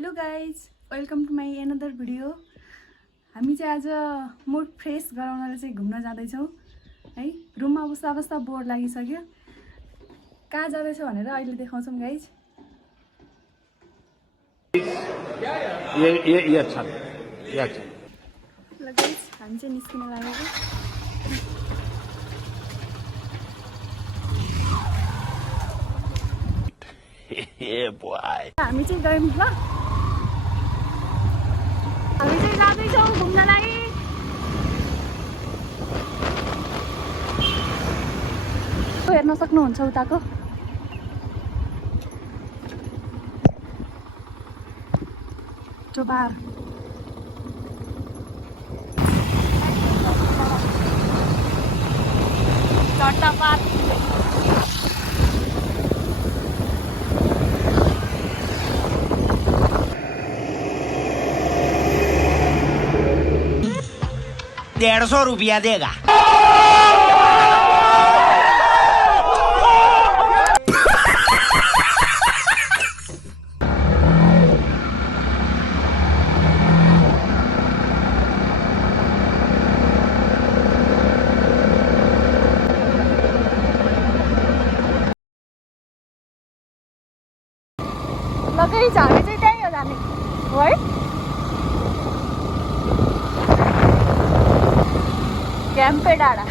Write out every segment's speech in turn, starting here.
Hello guys, welcome to my another video. हामी चाहिँ आज मुड फ्रेस गराउनलाई चाहिँ घुम्न जाँदैछौँ है। रुममा बस्दा बस्दा बोर लागिसक्यो। कहाँ जाँदैछौँ भनेर अहिले देखाउँछौँ गाइज। ये अच्छा ये अच्छा। ल गाइज, हामी चाहिँ निस्किन लागेको। हामी चाहिँ गयौँ ल। हामी चाहिँ जाँदैछौँ घुम्नलाई। हेर्न सक्नुहुन्छ उताको चोबार। चट्टा पार्क ₹150 देगा। लगे हामी चाहिँ त्यही हो जाने हो है। क्याम्पे डाँडा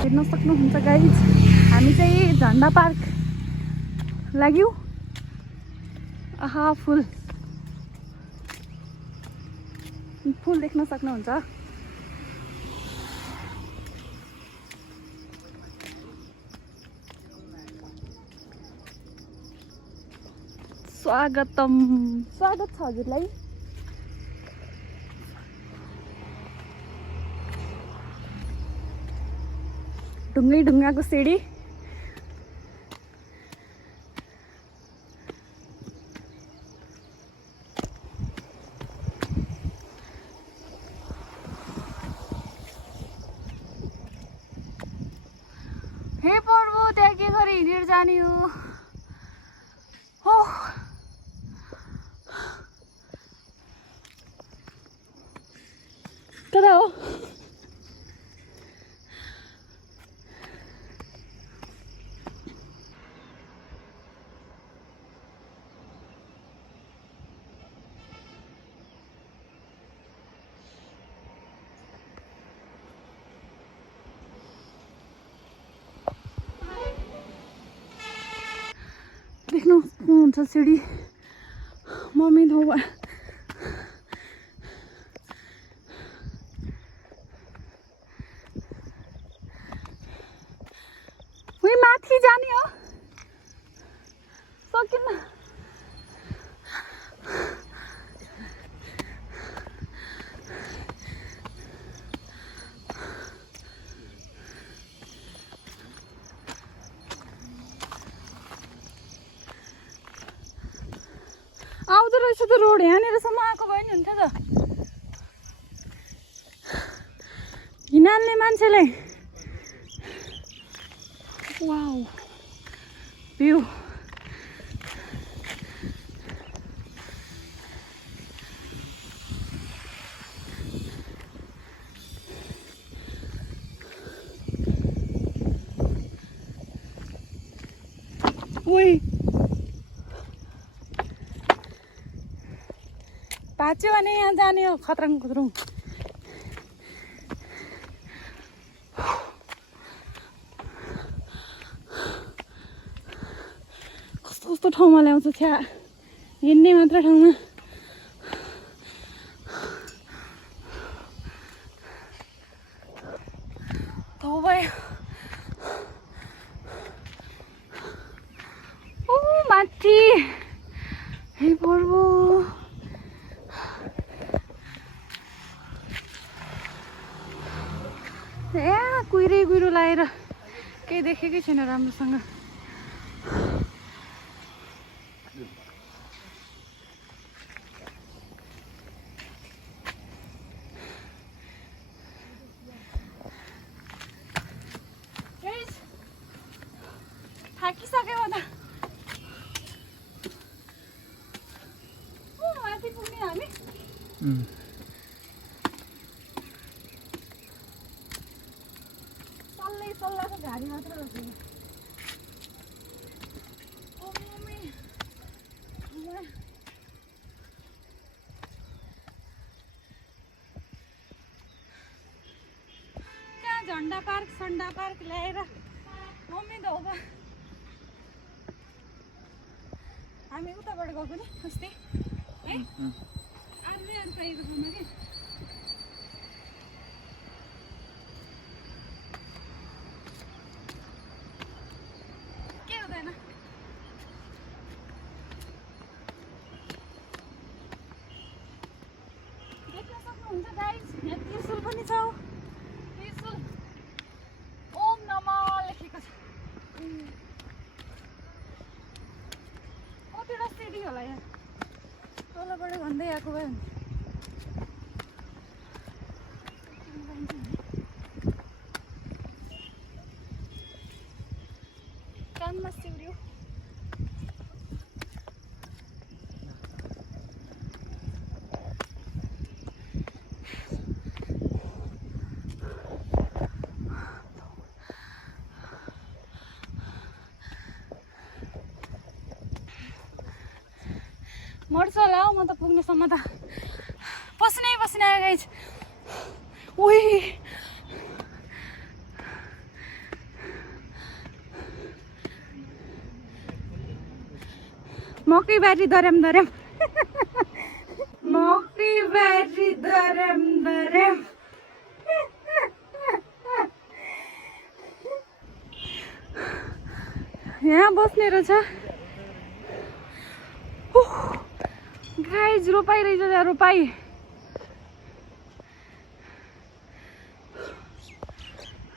हेर्न सक्नुहुन्छ गाइज। हामी चाहिँ झन्डा पार्क लाग्यौँ। आहा फुल फुल देख्न सक्नुहुन्छ। स्वागत छ हजुरलाई। ढुङ्गाको सिडी हे प्रभु, त्यहाँ के गरी हिँडेर जाने हो। कता हो? देख्नुहुन्छ सिडी मम्मी धो माथि जाने हो। सकिन्न। आउँदो रहेछ त रोड। यहाँनिरसम्म आएको भयो नि हुन्थ्यो त। हिँड्ने मान्छेलाई वाउ भ्यू। उही भाँच्यो भने यहाँ जाने हो। खत्रङ खुद्रुङ कस्तो कस्तो ठाउँमा ल्याउँछ छ्या। हिँड्ने मात्र ठाउँमा धो भयो। ओ माथि हे प्रभु, कुहिरो लाएर केही देखेकै छैन राम्रोसँग। थाकिसक्यो त। सल्लाको घारी मात्र रहेछ। ओ मम्मी कहाँ झन्डा पार्क सन्डा पार्क ल्याएर मम्मी धोबा हामी उताबाट गएको नि अस्ति है अर्कै अर्को ठाउँमा कि के हुँदैन। देख्न सक्नुहुन्छ गाइस यहाँ त्रिशुल पनि छ। त्रिशुल ओम नमः लेखेको छ। कतिवटा सिडी होला यहाँ तलबाट भन्दै आएको भए हुन्छ। कानमा सिउरियो मर्छ होला हौ। म त पुग्नेसम्म त पसिनै पसिना आयो गाइस। उही मकैबारी दर्याम दर्याम मकैबारी दर्याम दर्याम यहाँ बस्ने रहेछ। गाइस रोपाइ रहेछ त्यहाँ रोपाइ।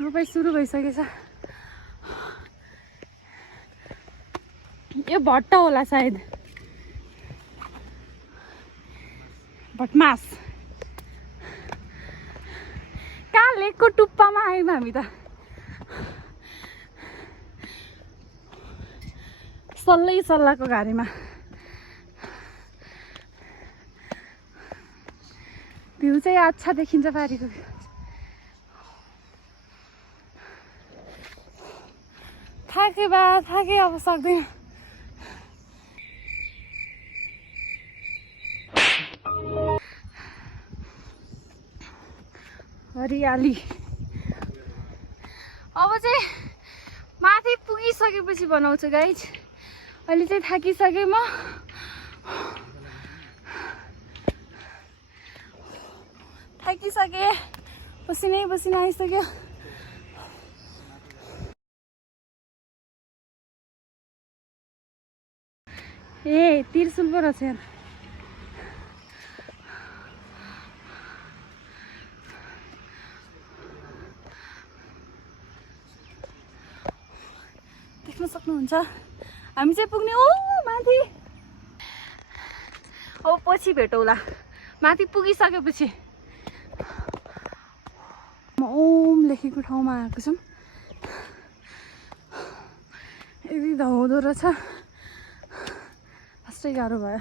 रोपाइ सुरु भइसकेछ। यो भट्ट होला सायद भटमास। कहाँ लेकको टुप्पामा आयौँ हामी त। सल्लै सल्लाको घारीमा भ्यू चाहिँ अच्छा देखिन्छ पारीको भ्यू। थाके अब सक्दैन। हरियाली अब चाहिँ माथि पुगिसकेपछि बनाउँछु गाइज। अहिले चाहिँ थाकिसकेँ म। थाकिसकेँ पसिनै पसिना आइसक्यो। ए त्रिशुल पो रहेछ यहाँ। देख्न सक्नुहुन्छ हामी चाहिँ पुग्ने हो माथि। अब पछि भेटौँला माथि पुगिसकेपछि। म ओम लेखेको ठाउँमा आएको छौँ। यति धौधो रहेछ कस्तै गाह्रो भयो।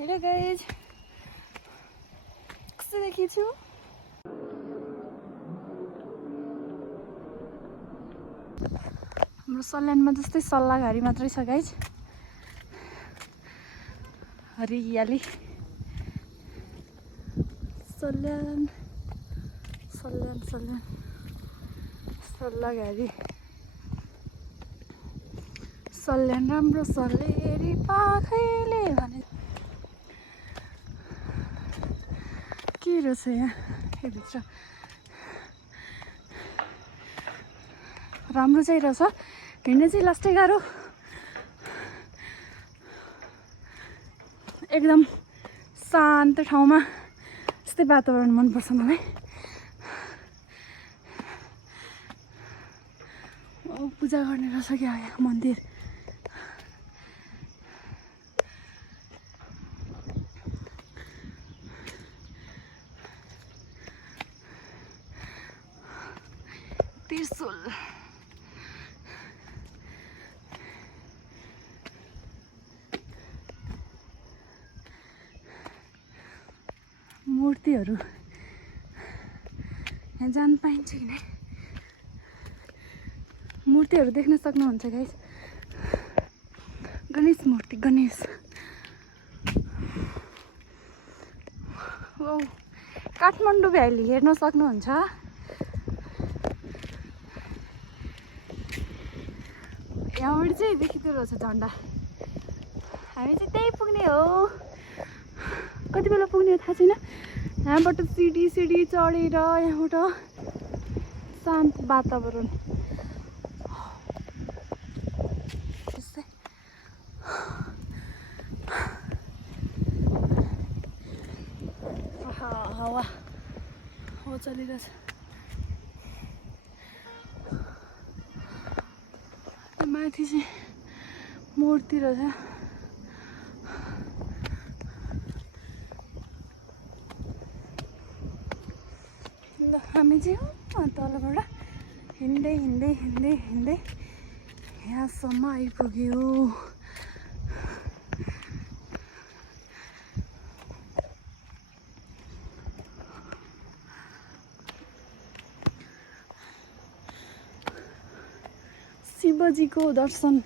हेलो गाइज कस्तो देखिछु। हाम्रो सल्यानमा जस्तै सल्लाघारी मात्रै छ गाइज। हरियाली सल्यान सल्यान सल्यान सल्लाघारी सल्यान राम्रो सल्लेरी पाखैले भने के रहेछ यहाँ भित्र। राम्रो चाहिँ रहेछ हिँड्ने चाहिँ लास्टै गाह्रो। एकदम शान्त ठाउँमा यस्तै वातावरण मनपर्छ मलाई। पूजा गर्ने रहेछ क्या यहाँ मन्दिर। त्रिशूल मूर्तिहरू यहाँ जान पाइन्छ कि नै मूर्तिहरू देख्न सक्नुहुन्छ गाइस गणेश मूर्ति गणेश ओ काठमाडौँ भ्याली हेर्न सक्नुहुन्छ यहाँबाट चाहिँ देखिँदो रहेछ झन्डा हामी चाहिँ त्यही पुग्ने हो कति बेला पुग्ने हो थाहा छैन यहाँबाट सिडी चढेर यहाँबाट शान्त वातावरण त्यस्तै हावा चलिरहेछ माथि चाहिँ मूर्ति रहेछ ल हामी चाहिँ तलबाट हिँड्दै यहाँसम्म आइपुग्यो शिवजीको दर्शन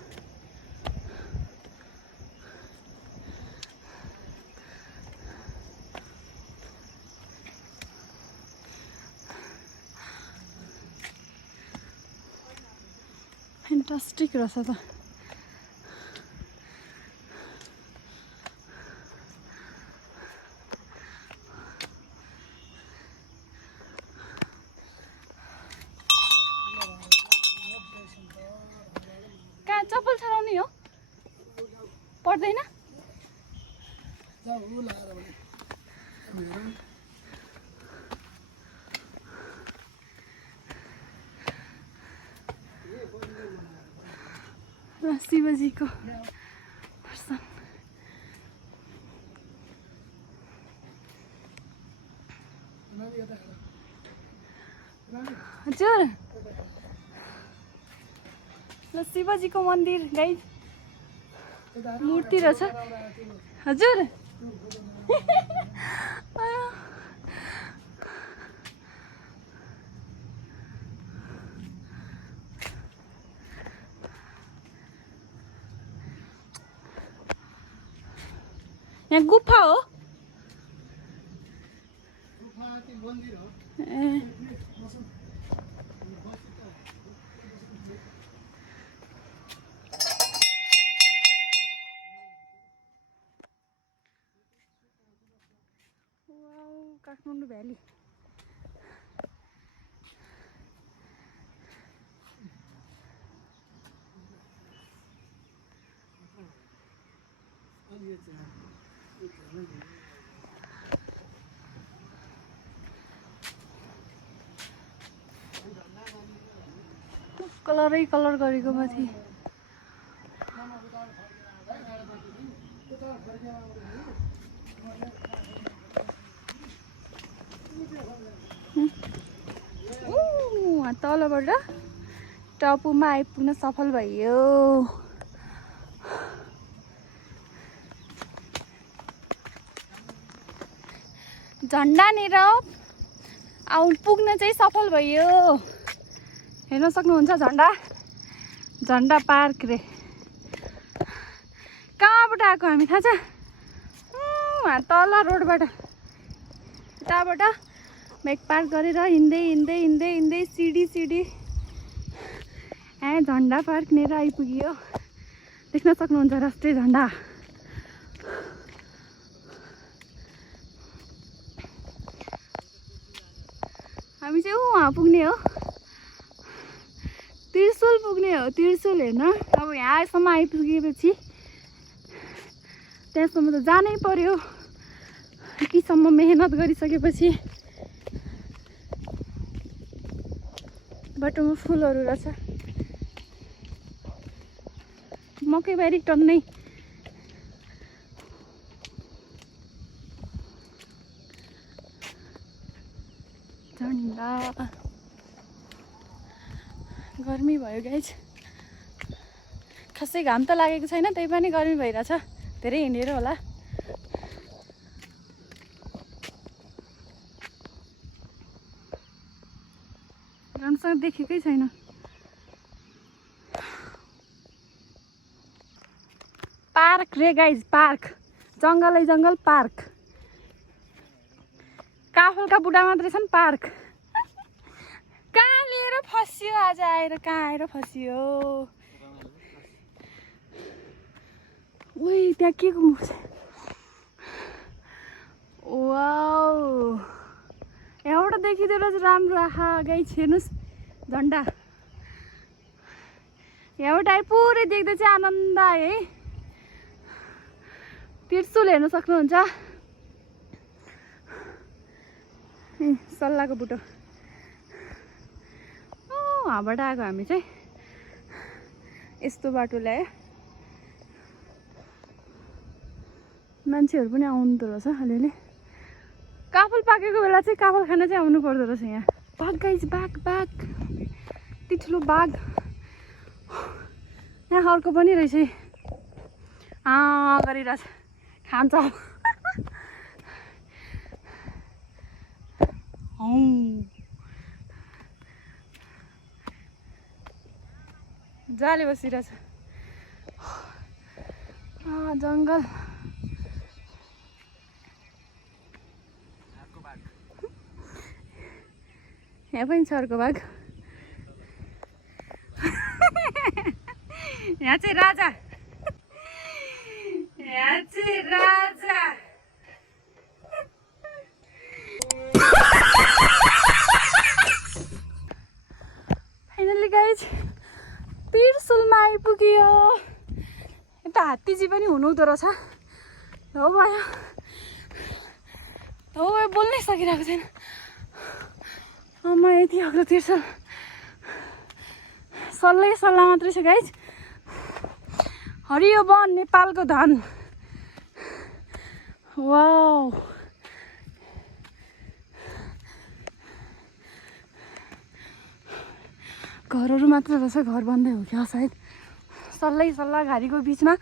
फ्यान्टास्टिक रहेछ त कहाँ चप्पल छराउने हो पर्दैन शिवजीको दर्शन हजुर ल शिवजीको मन्दिर गाइस मूर्ति रहेछ हजुर यहाँ गुफा हो ए काठमाडौँ भ्याली कलरै कलर गरेको माथि तलबाट टापुमा आइपुग्न सफल भयो झन्डानिर पुग्न चाहिँ सफल भयो हेर्न सक्नुहुन्छ झन्डा पार्क रे कहाँबाट आएको हामी थाहा छ तल रोडबाट उताबाट बाइक पार्क गरेर हिँड्दै सिडी झन्डा पार्क लिएर आइपुग्यो देख्न सक्नुहुन्छ राष्ट्रिय झन्डा हामी चाहिँ वहाँ पुग्ने हो त्रिशूल पुग्ने हो त्रिशूल हेर्न अब यहाँसम्म आइपुगेपछि त्यहाँसम्म त जानै पर्यो यतिसम्म मेहनत गरिसकेपछि बाटोमा फुलहरू रहेछ मकैबारी टन्नै झन्डा गर्मी भयो गाइज खासै घाम त लागेको छैन त्यही पनि गर्मी भइरहेछ धेरै हिँडेर होला राम्रोसँग देखेकै छैन पार्क रे गाइज पार्क जङ्गलै जङ्गल पार्क काफलका बुढा मात्रै छन् पार्क कहाँ लिएर फस्यो आज आएर कहाँ आएर फस्यो उही त्यहाँ के को मुख छ वाउ एउटा देखिँदो रहेछ राम्रो आहा गाइस हेर्नुहोस् झन्डा यहाँबाट आइ पुरै देख्दा चाहिँ आनन्द आयो है त्रिशुल हेर्न सक्नुहुन्छ सल्लाहको बुटो वहाँबाट आएको हामी चाहिँ यस्तो बाटो ल्यायो मान्छेहरू पनि आउँदो रहेछ अलिअलि काफल पाकेको बेला चाहिँ काफल खान चाहिँ आउनु पर्दो रहेछ यहाँ बाघ गाइज बाघ बाघ यति ठुलो बाघ यहाँ अर्को पनि रहेछ गरिरहेछ खान्छ जाले बसिरहेछ जङ्गल यहाँ पनि छ अर्को बाघ यहाँ चाहिँ राजा यहाँ चाहिँ राजा फाइनली गाइज त्रिशुलमा आइपुग्यो यता हात्तीजी पनि हुनुहुँदो रहेछ हो भयो हो बोल्नै सकिरहेको छैन म यति अग्लो त्रिशुल सल्लै सल्लाह मात्रै छ गाइज हरियो वन नेपालको धन वाउ घरहरू मात्र रहेछ घर बन्दै हो क्या सायद सल्लै सल्लाह घारीको बिचमा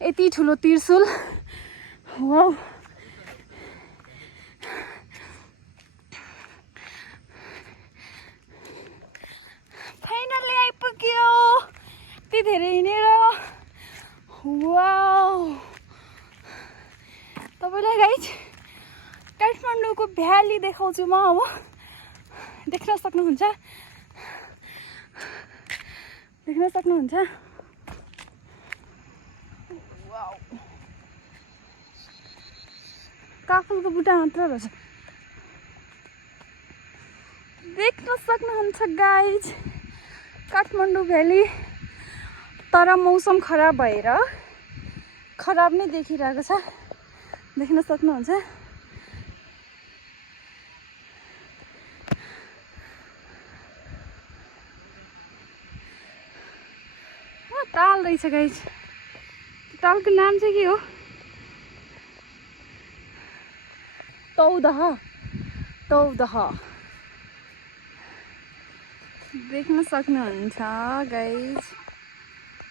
यति ठुलो त्रिशुल वाउ फाइनली आइपुग्यो यति धेरै हिँडेर वाउ तपाईँलाई गाइज काठमाडौँको भ्याली देखाउँछु म अब देख्न सक्नुहुन्छ काफलको बुट्टा मात्र रहेछ देख्न सक्नुहुन्छ गाइज काठमाडौँ भ्याली तर मौसम खराब भएर खराब नै देखिरहेको छ देख्न सक्नुहुन्छ ताल रहेछ गाइज तालको नाम चाहिँ के हो तौदह देख्न सक्नुहुन्छ गाइज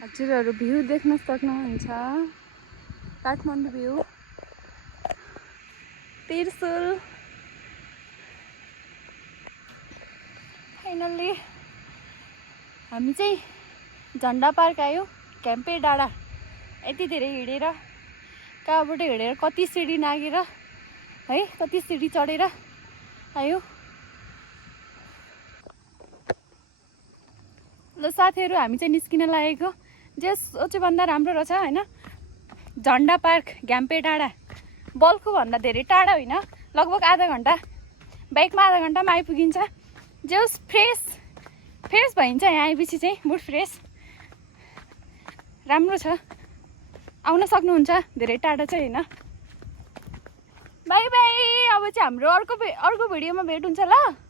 हजुरहरू भ्यू देख्न सक्नुहुन्छ काठमाडौँ भ्यू त्रिशुल फाइनल्ली हामी चाहिँ झन्डा पार्क आयो क्याम्पे डाँडा यति धेरै हिँडेर कहाँबाट हिँडेर कति सिडी नागेर है कति सिडी चढेर आयो ल साथीहरू हामी चाहिँ निस्किन लागेको जे सोचे भन्दा राम्रो रहेछ होइन झन्डा पार्क घ्याम्पे डाँडा बल्खु भन्दा धेरै टाढा होइन लगभग आधा घन्टा बाइकमा आधा घन्टामा आइपुगिन्छ जे होस् फ्रेस भइन्छ यहाँ आएपछि चाहिँ मुड फ्रेस राम्रो छ आउन सक्नुहुन्छ धेरै टाढा चाहिँ होइन बाई बाई अब चाहिँ हाम्रो अर्को भिडियोमा भेट हुन्छ ल